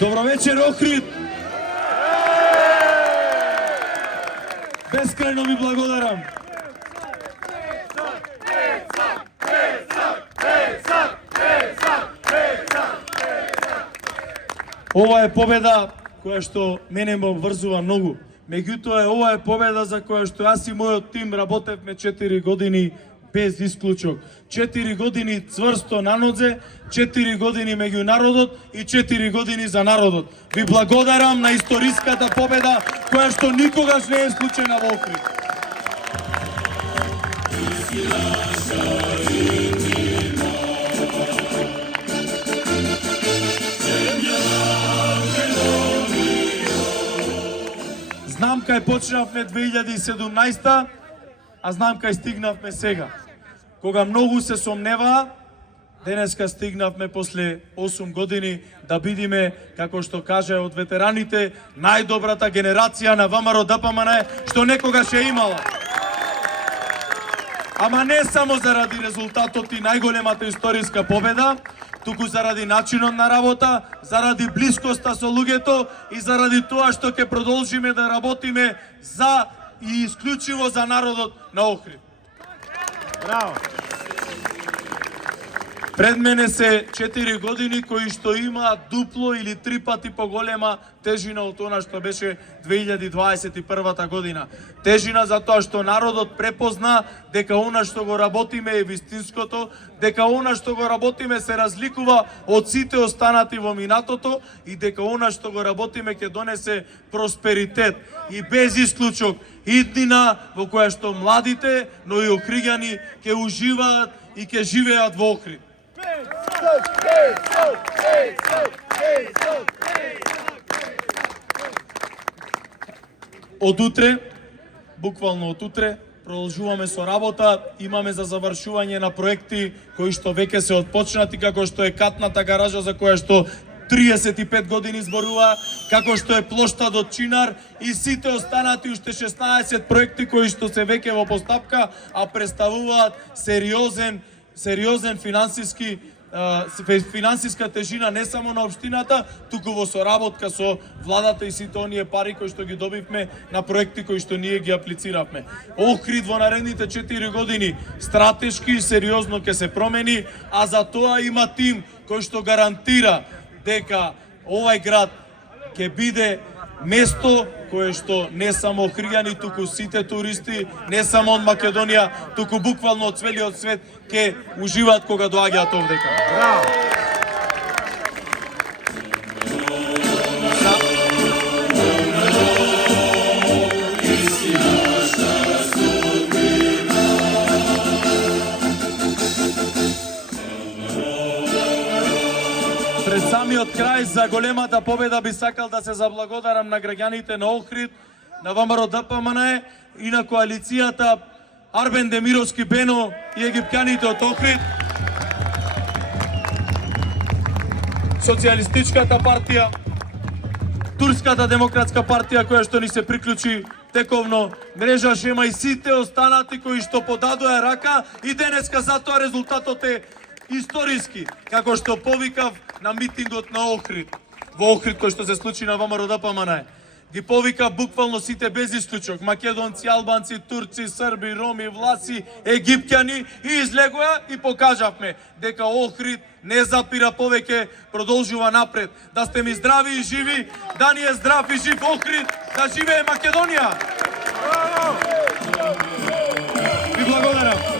Добро вечер, Охрид! Бескрајно ви благодарам. Ова е победа која што мене ме обврзува многу. Меѓутоа, ова е победа за која што јас и мојот тим работевме 4 години без исклучок. 4 години цврсто на нодзе, 4 години меѓу народот и 4 години за народот. Ви благодарам на историската победа која што никогаш не е случајна во Охрид. Знам кај почнавме 2017, а знам кај стигнавме сега. Кога многу се сомневаа, денеска стигнавме после 8 години да бидиме, како што каже од ветераните, најдобрата генерација на ВМРО ДПМН што некогаш е имала. Ама не само заради резултатот и најголемата историска победа, туку заради начинот на работа, заради блискоста со луѓето и заради тоа што ќе продолжиме да работиме за и исклучиво за народот на Охрид. Браво! Пред мене се 4 години кои што имаат дупло или 3 пати поголема тежина од она што беше 2021 година. Тежина затоа што народот препозна дека она што го работиме е вистинското, дека она што го работиме се разликува од сите останати во минатото и дека она што го работиме ќе донесе просперитет и без исклучок иднина во која што младите, но и охриѓани ќе уживаат и ќе живеат во Охрид. Од утре, буквално од утре, продолжуваме со работа, имаме за завршување на проекти кои што веќе се отпочнати, како што е катната гаража за која што 35 години зборува, како што е плоштадот Чинар и сите останати уште 16 проекти кои што се веќе во постапка, а представуваат сериозен финансиска тежина не само на општината, туку во соработка со владата и сите оние пари кои што ги добивме на проекти кои што ние ги аплициравме. Охрид во наредните 4 години стратешки и сериозно ќе се промени, а за тоа има тим кој што гарантира дека овај град ќе биде место кое што не само охриѓани, туку сите туристи, не само од Македонија, туку буквално од целиот свет ќе уживаат кога доаѓаат овдека. Браво! Пред самиот крај за големата победа би сакал да се заблагодарам на граѓаните на Охрид, на ВМРО ДПМН и на коалицијата Арбен Демировски Бено и египтјаните од Охрид, Социјалистичката партија, Турската демократска партија која што ни се приклучи тековно, мрежа Шема и сите останати кои што подадоа рака и денеска затоа резултатот е историски, како што повикав на митингот на Охрид, во Охрид кој што се случи на ВМРО ДПМН. Ги повикав буквално сите без исклучок, македонци, албанци, турци, срби, роми, власи, египтјани и излегоа и покажавме дека Охрид не запира повеќе, продолжува напред. Да сте ми здрави и живи, да ни е здрав и жив Охрид, да живее Македонија! Ви благодарам!